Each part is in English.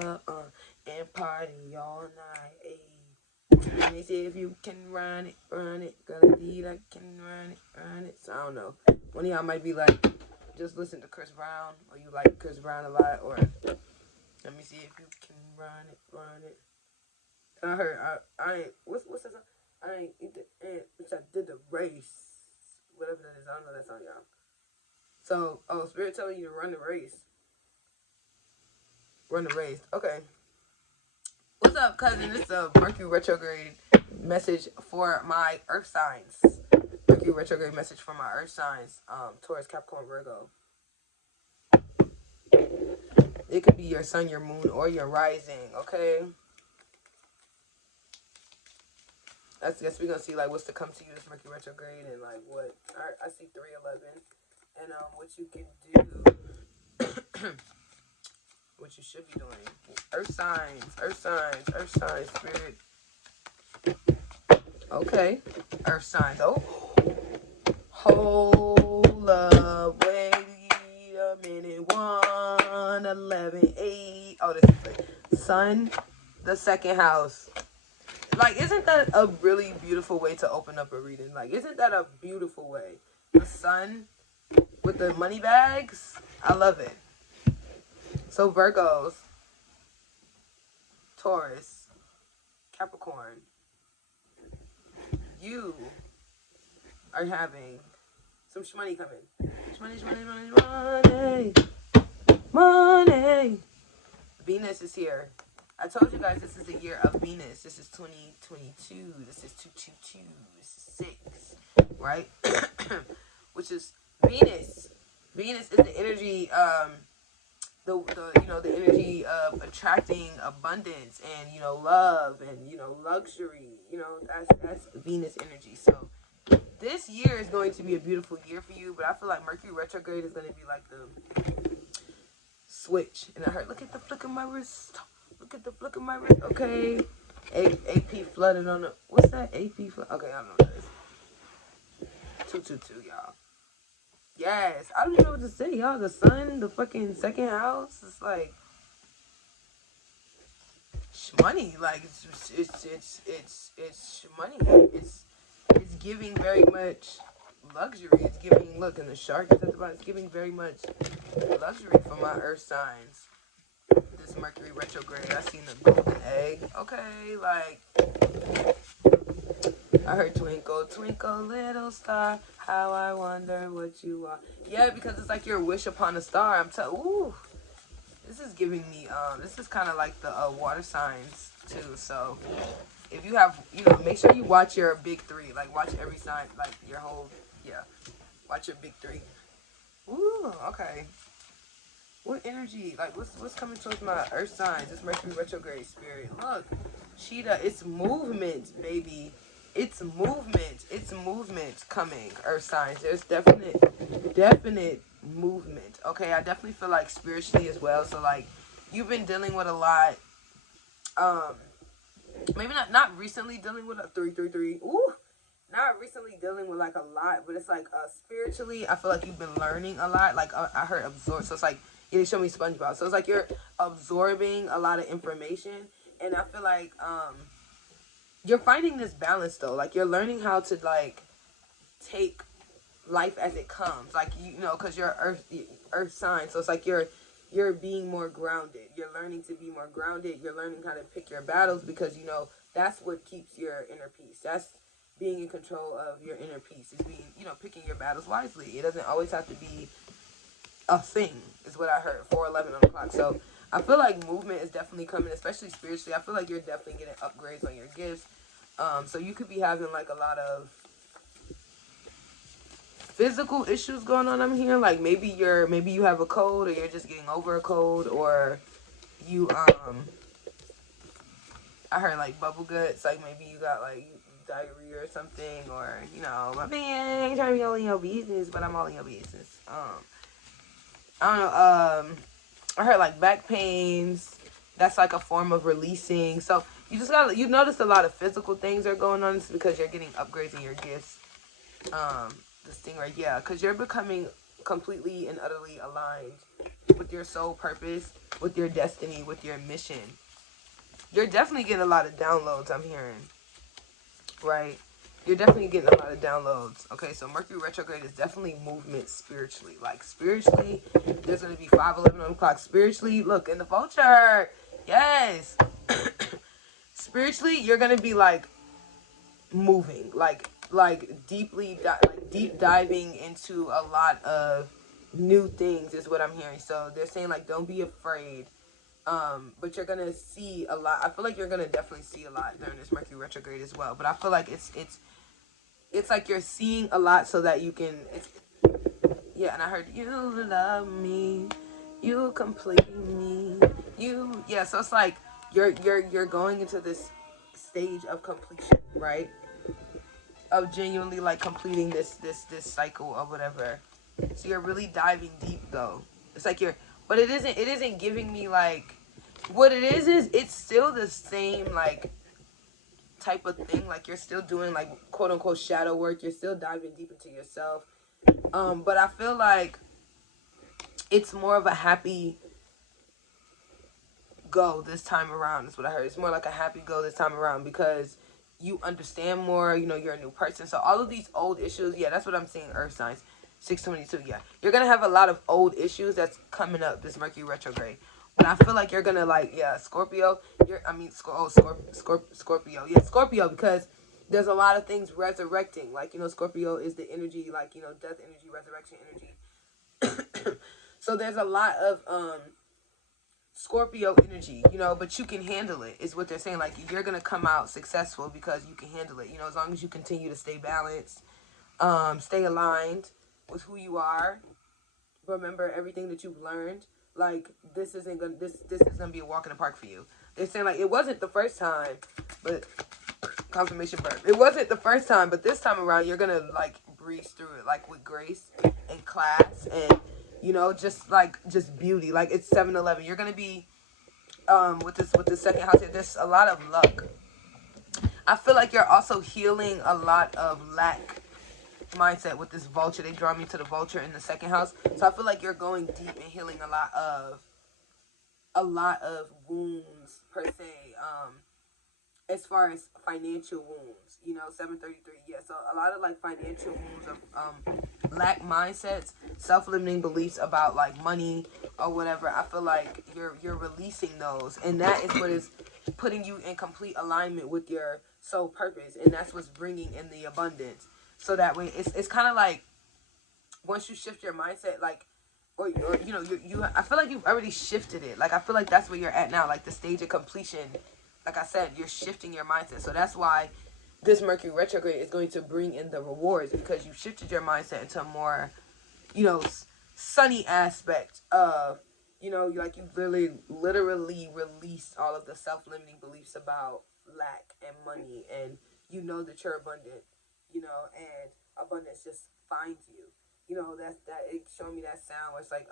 and party all night. Let me see if you can run it, run it. Gonna need I can run it, run it. So I don't know. One of y'all might be like, just listen to Chris Brown, or you like Chris Brown a lot, or let me see if you can run it, run it. I heard I ain't what's that song? I ain't eat the ant, which I did the race. Whatever that is, I don't know that song, y'all. So, Spirit telling you to run the race. Run the race. Okay. What's up, cousin? This is a Mercury retrograde message for my Earth signs. Mercury retrograde message for my Earth signs. Taurus, Capricorn, Virgo. It could be your sun, your moon, or your rising. Okay. I guess we're gonna see like what's to come to you this Mercury retrograde and like what. Alright, I see 311, and what you can do. What you should be doing. Earth signs, Earth signs, Earth signs, Spirit. Okay. Earth signs. Oh. Hold up. Wait a minute. 1, 11, 8. Oh, this is like Sun, the second house. Like, isn't that a really beautiful way to open up a reading? Like, isn't that a beautiful way? The sun with the money bags. I love it. So Virgos, Taurus, Capricorn, you are having some shmoney coming. Money. Venus is here. I told you guys this is the year of Venus. This is 2022. This is 222. This is 6, right? Which is Venus. Venus is the energy the energy of attracting abundance and love and luxury. That's Venus energy. So this year is going to be a beautiful year for you, but I feel like Mercury retrograde is going to be like the switch. And I heard, look at the flick of my wrist. Look at the flick of my wrist. Okay, AP flooded on the what's that? AP flood. Okay, I don't know what that is. 222, y'all. Yes, I don't even know what to say, y'all. The sun, the fucking second house. It's like money. Like it's money. It's giving very much luxury. It's giving. Look, and the shark is at the bottom. It's giving very much luxury for my Earth signs. This Mercury retrograde. I seen the golden egg. Okay, like I heard twinkle, twinkle, little star, how I wonder what you are. Yeah, because it's like your wish upon a star. Ooh, this is giving me, this is kind of like the water signs too. So if you have, make sure you watch your big 3. Like watch every sign, like your whole, watch your big 3. Ooh, okay. What energy? Like what's coming towards my Earth signs? This Mercury retrograde spirit. Look, Cheetah. It's movement, baby. It's movement. It's movement coming. Earth signs. There's definite movement. Okay, I definitely feel like spiritually as well. So like, you've been dealing with a lot. Maybe not recently dealing with a 333. Ooh. Not recently dealing with like a lot, but it's like spiritually, I feel like you've been learning a lot. Like I heard absorb, so it's like they show me SpongeBob, so it's like you're absorbing a lot of information, and I feel like you're finding this balance though. Like you're learning how to like take life as it comes, like because you're Earth sign, so it's like you're being more grounded. You're learning to be more grounded. You're learning how to pick your battles because that's what keeps your inner peace. That's being in control of your inner peace, is being, picking your battles wisely. It doesn't always have to be a thing, is what I heard. 411 on the clock. So I feel like movement is definitely coming, especially spiritually. I feel like you're definitely getting upgrades on your gifts. So you could be having like a lot of physical issues going on. I'm hearing like maybe you have a cold, or you're just getting over a cold, or you I heard like bubble guts, like maybe you got like diarrhea or something, or I ain't trying to be all in your business, but I'm all in your business. I don't know. I heard like back pains. That's like a form of releasing. So you notice a lot of physical things are going on. It's because you're getting upgrades in your gifts. This thing right, yeah, because you're becoming completely and utterly aligned with your soul purpose, with your destiny, with your mission. You're definitely getting a lot of downloads, I'm hearing. Right? You're definitely getting a lot of downloads. Okay, so Mercury retrograde is definitely movement spiritually. Like, spiritually, there's going to be 5:11 on the clock. Spiritually, look, in the vulture. Yes. Spiritually, you're going to be, like, moving. Like deep diving into a lot of new things is what I'm hearing. So they're saying, like, don't be afraid. But you're gonna see a lot. I feel like you're gonna definitely see a lot during this Mercury retrograde as well. But I feel like it's like you're seeing a lot so that you can. Yeah, and I heard you love me, you complete me, you. Yeah, so it's like you're going into this stage of completion, right? Of genuinely like completing this cycle of whatever. So you're really diving deep though. It's like but it isn't giving me like what it is it's still the same like type of thing. Like you're still doing like quote unquote shadow work. You're still diving deep into yourself. But I feel like it's more of a happy go this time around is what I heard. It's more like a happy go this time around because you understand more, you know, you're a new person. So all of these old issues, yeah, that's what I'm seeing, earth signs. 622, yeah. You're going to have a lot of old issues that's coming up, this Mercury retrograde. But I feel like you're going to like, yeah, Scorpio. Scorpio. Yeah, Scorpio, because there's a lot of things resurrecting. Like, you know, Scorpio is the energy, like, you know, death energy, resurrection energy. So there's a lot of Scorpio energy, you know, but you can handle it, is what they're saying. Like, you're going to come out successful because you can handle it, you know, as long as you continue to stay balanced, stay aligned with who you are, remember everything that you've learned. Like, this is gonna be a walk in the park for you. They're saying, like, it wasn't the first time, but confirmation birth. It wasn't the first time, but this time around, you're gonna, like, breeze through it, like, with grace and class and, you know, just beauty. Like, it's 7-11. You're gonna be, with the second house here, there's a lot of luck. I feel like you're also healing a lot of lack mindset with this vulture. They draw me to the vulture in the second house. So I feel like you're going deep and healing a lot of wounds per se. As far as financial wounds, you know, 733, yeah. So a lot of like financial wounds of lack mindsets, self-limiting beliefs about like money or whatever. I feel like you're releasing those, and that is what is putting you in complete alignment with your soul purpose, and that's what's bringing in the abundance. So that way, it's kind of like once you shift your mindset, like, or you know, you I feel like you've already shifted it. Like, I feel like that's where you're at now, like the stage of completion. Like I said, you're shifting your mindset. So that's why this Mercury retrograde is going to bring in the rewards, because you shifted your mindset into a more, you know, sunny aspect of, you know, like you literally released all of the self-limiting beliefs about lack and money, and you know that you're abundant, you know, and abundance just finds you. You know, that it showed me that sound where it's like,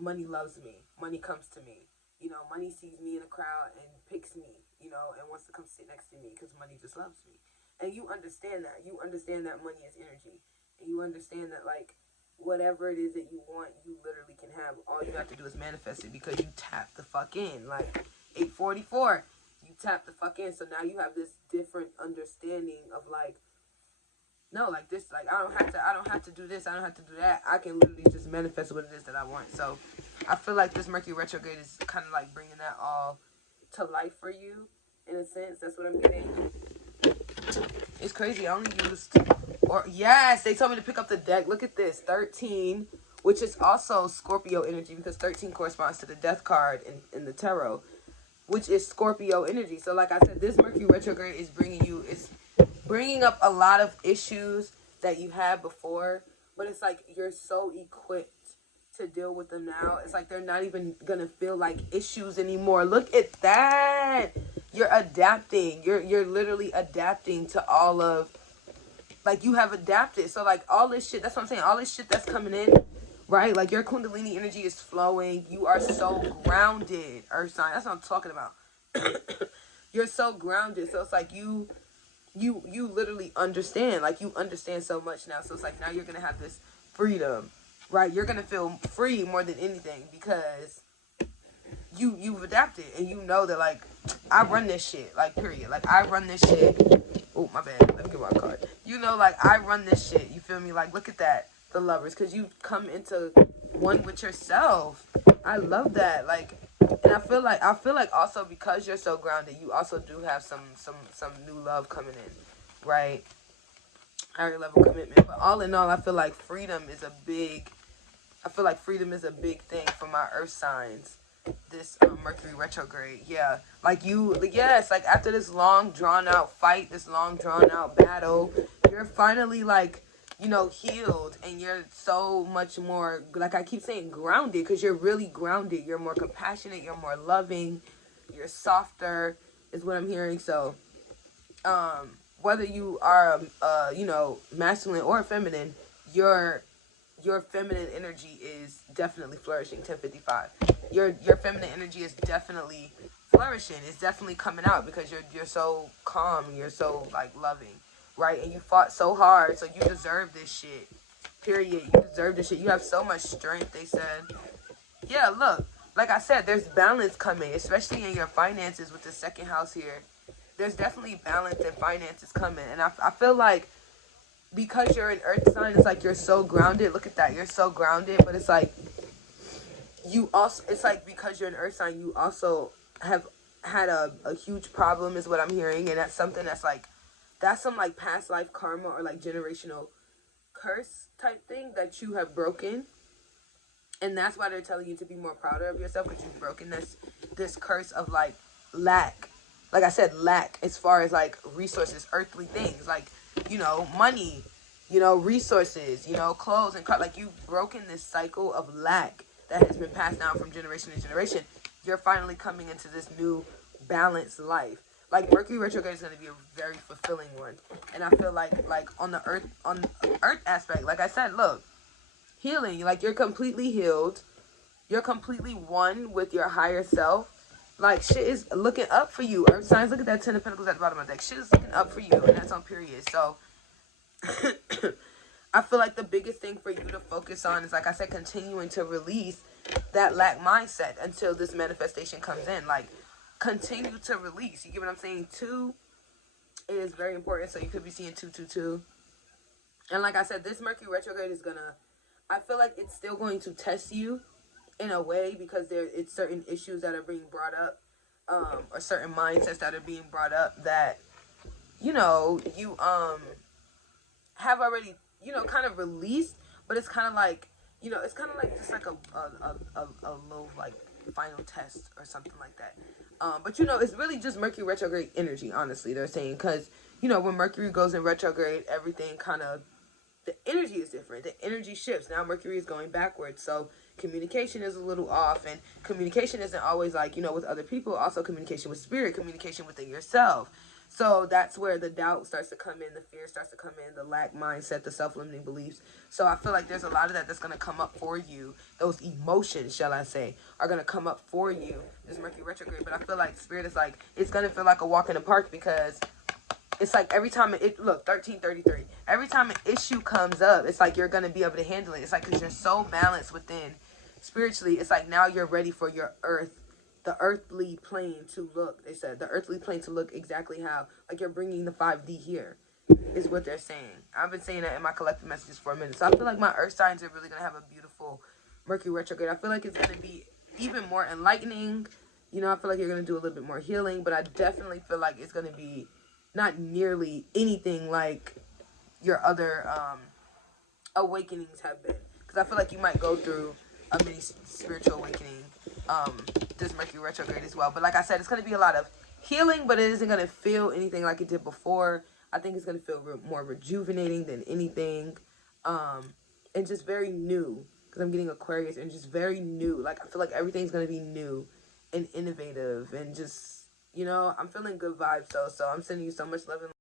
money loves me, money comes to me. You know, money sees me in a crowd and picks me, you know, and wants to come sit next to me because money just loves me. And you understand that. You understand that money is energy. And you understand that, like, whatever it is that you want, you literally can have. All you have to do is manifest it because you tap the fuck in. Like, 844, you tap the fuck in. So now you have this different understanding of, like, no, like this, like I don't have to do this, I don't have to do that. I can literally just manifest what it is that I want. So I feel like this Mercury retrograde is kind of like bringing that all to life for you, in a sense. That's what I'm getting. It's crazy. I only used, or yes, they told me to pick up the deck. Look at this, 13, which is also Scorpio energy, because 13 corresponds to the death card in the tarot, which is Scorpio energy. So like I said, this Mercury retrograde is bringing up a lot of issues that you had before, but it's like you're so equipped to deal with them now. It's like they're not even gonna feel like issues anymore. Look at that. You're adapting. You're literally adapting to all of, like, you have adapted. So like all this shit, that's what I'm saying, all this shit that's coming in, right? Like your Kundalini energy is flowing. You are so grounded, earth sign. That's what I'm talking about. You're so grounded. So it's like you literally understand. Like, you understand so much now. So it's like now you're gonna have this freedom right? You're going to feel free more than anything because you've adapted and you know that, like, I run this shit, like, period. Like, I run this shit. Oh, my bad. Let me get my card. You know, like, I run this shit. You feel me? Like, look at that. The lovers. Because you come into one with yourself. I love that. Like, and I feel like also because you're so grounded, you also do have some new love coming in, right? Higher level commitment. But all in all, I feel like freedom is a big thing for my earth signs. This Mercury retrograde, yeah, like yes, like after this long drawn out fight, this long drawn out battle, you're finally, like, healed, and you're so much more, like I keep saying, grounded, because you're really grounded. You're more compassionate, you're more loving, you're softer, is what I'm hearing. So whether you are masculine or feminine, your feminine energy is definitely flourishing. 1055. Your feminine energy is definitely flourishing. It's definitely coming out because you're so calm, you're so, like, loving, right? And you fought so hard, so you deserve this shit. Period. You deserve this shit. You have so much strength, they said. Yeah, look, like I said, there's balance coming, especially in your finances with the second house here. There's definitely balance and finances coming. And I feel like because you're an earth sign, it's like you're so grounded. Look at that. You're so grounded, but it's like it's like because you're an earth sign, you also have had a huge problem, is what I'm hearing. And that's something that's some, like, past life karma or, like, generational curse type thing that you have broken. And that's why they're telling you to be more prouder of yourself, because you've broken this curse of, like, lack. Like I said, lack as far as, like, resources, earthly things, like, money, resources, clothes and cars. Like, you've broken this cycle of lack that has been passed down from generation to generation. You're finally coming into this new balanced life. Like, Mercury retrograde is going to be a very fulfilling one. And I feel like on the earth aspect, like I said, look, healing, like, you're completely healed. You're completely one with your higher self. Like, shit is looking up for you. Earth signs, look at that 10 of Pentacles at the bottom of the deck. Shit is looking up for you, and that's on period. So, I feel like the biggest thing for you to focus on is, like I said, continuing to release that lack mindset until this manifestation comes in. Like, continue to release. You get what I'm saying? 2 is very important. So, you could be seeing 222. And like I said, this Mercury retrograde is I feel like it's still going to test you in a way, because it's certain issues that are being brought up, or certain mindsets that are being brought up that you have already kind of released, but it's kind of like it's kind of like just like a little, like, final test or something like that. But it's really just Mercury retrograde energy, honestly, they're saying, because when Mercury goes in retrograde, everything kind of, the energy is different. The energy shifts. Now Mercury is going backwards, so communication is a little off, and communication isn't always, like, with other people. Also, communication with spirit, communication within yourself. So that's where the doubt starts to come in, the fear starts to come in, the lack mindset, the self-limiting beliefs. So I feel like there's a lot of that's going to come up for you. Those emotions, shall I say, are going to come up for you, this Mercury retrograde. But I feel like spirit is like, it's going to feel like a walk in the park, because it's like every time look, 1333, every time an issue comes up, it's like you're going to be able to handle it. It's like, because you're so balanced within spiritually, it's like now you're ready for your the earthly plane to look. They said the earthly plane to look exactly how, like, you're bringing the 5D here, is what they're saying. I've been saying that in my collective messages for a minute. So I feel like my earth signs are really going to have a beautiful Mercury retrograde. I feel like it's going to be even more enlightening. I feel like you're going to do a little bit more healing, but I definitely feel like it's going to be not nearly anything like your other awakenings have been. Because I feel like you might go through a mini spiritual awakening this Mercury retrograde as well. But like I said, it's going to be a lot of healing, but it isn't going to feel anything like it did before. I think it's going to feel more rejuvenating than anything, and just very new, because I'm getting Aquarius, and just very new. Like, I feel like everything's going to be new and innovative, and just, I'm feeling good vibes, so I'm sending you so much love and